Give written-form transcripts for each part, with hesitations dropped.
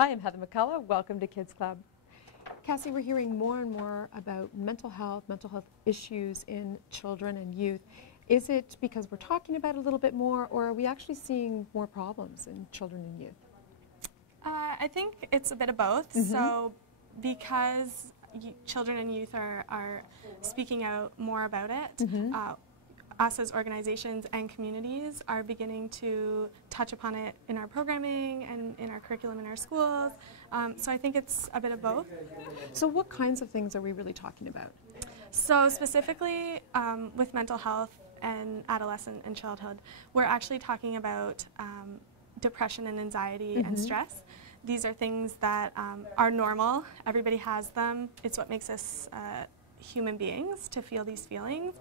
Hi, I'm Heather McCullough. Welcome to Kids Club. Cassie, we're hearing more and more about mental health issues in children and youth. Is it because we're talking about it a little bit more, or are we actually seeing more problems in children and youth? I think it's a bit of both. So because children and youth are speaking out more about it, us as organizations and communities are beginning to touch upon it in our programming and in our curriculum in our schools. So I think it's a bit of both. So what kinds of things are we really talking about? So specifically with mental health and adolescent and childhood, we're actually talking about depression and anxiety and stress. These are things that are normal. Everybody has them. It's what makes us human beings to feel these feelings.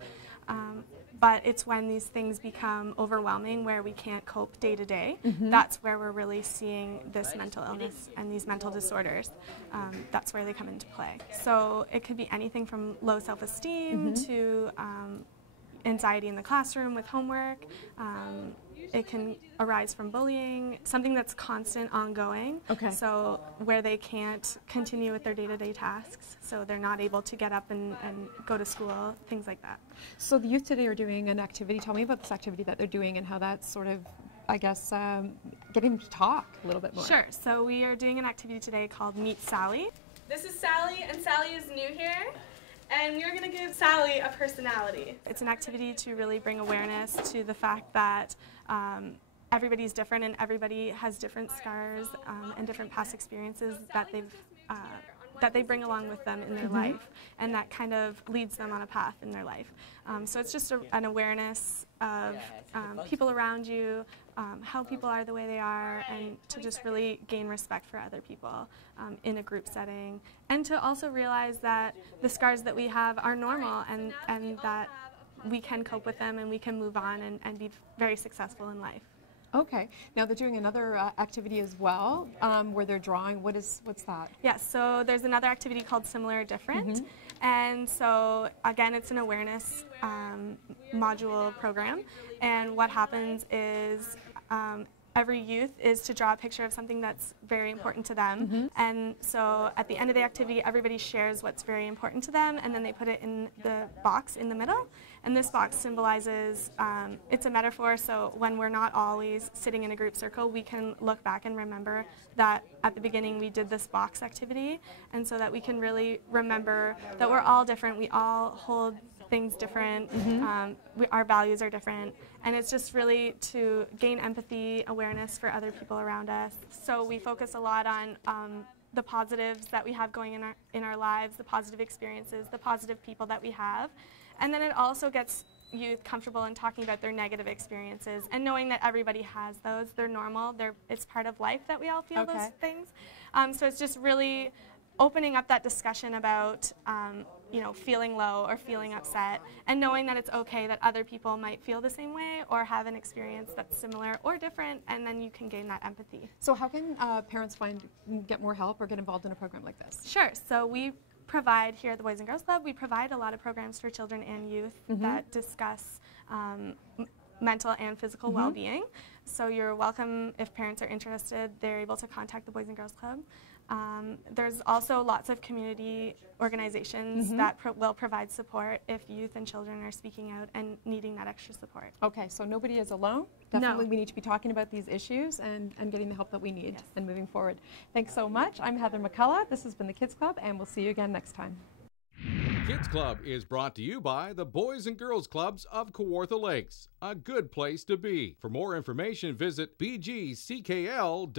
But it's when these things become overwhelming where we can't cope day to day. That's where we're really seeing this mental illness and these mental disorders. That's where they come into play. So it could be anything from low self-esteem to anxiety in the classroom with homework. It can arise from bullying, something that's constant, ongoing. So where they can't continue with their day-to-day tasks, so they're not able to get up and go to school, things like that. So the youth today are doing an activity. Tell me about this activity that they're doing and how that's sort of, I guess, getting them to talk a little bit more. Sure. So we are doing an activity today called Meet Sally. This is Sally, and Sally is new here. And we're going to give Sally a personality. It's an activity to really bring awareness to the fact that everybody's different and everybody has different scars and different past experiences that they bring along with them in their life, and that kind of leads them on a path in their life. So it's just an awareness of people around you, how people are the way they are, and to just really gain respect for other people in a group setting, and to also realize that the scars that we have are normal, and that we can cope with them and we can move on and be very successful in life. Okay. Now they're doing another activity as well, where they're drawing. What's that? Yes, so there's another activity called Similar or Different. And so again, it's an awareness module program. And what happens is every youth is to draw a picture of something that's very important to them. And so at the end of the activity, everybody shares what's very important to them, and then they put it in the box in the middle. And this box symbolizes, it's a metaphor, so when we're not always sitting in a group circle, we can look back and remember that at the beginning we did this box activity, and so that we can really remember that we're all different, we all hold things different, our values are different, and it's just really to gain empathy, awareness for other people around us. So we focus a lot on the positives that we have going in our lives, the positive experiences, the positive people that we have, and then it also gets youth comfortable in talking about their negative experiences and knowing that everybody has those. They're normal. It's part of life that we all feel those things. So it's just really opening up that discussion about feeling low or feeling upset, and knowing that it's okay that other people might feel the same way or have an experience that's similar or different, and then you can gain that empathy. So how can parents get more help or get involved in a program like this? Sure. So we provide here at the Boys and Girls Club, we provide a lot of programs for children and youth that discuss mental and physical well-being. So you're welcome, if parents are interested, they're able to contact the Boys and Girls Club. There's also lots of community organizations that will provide support if youth and children are speaking out and needing that extra support. Okay, so nobody is alone. Definitely we need to be talking about these issues and getting the help that we need and moving forward. Thanks so much. I'm Heather McCullough. This has been the Kids Club, and we'll see you again next time. Kids Club is brought to you by the Boys and Girls Clubs of Kawartha Lakes, a good place to be. For more information, visit BGCKL.com.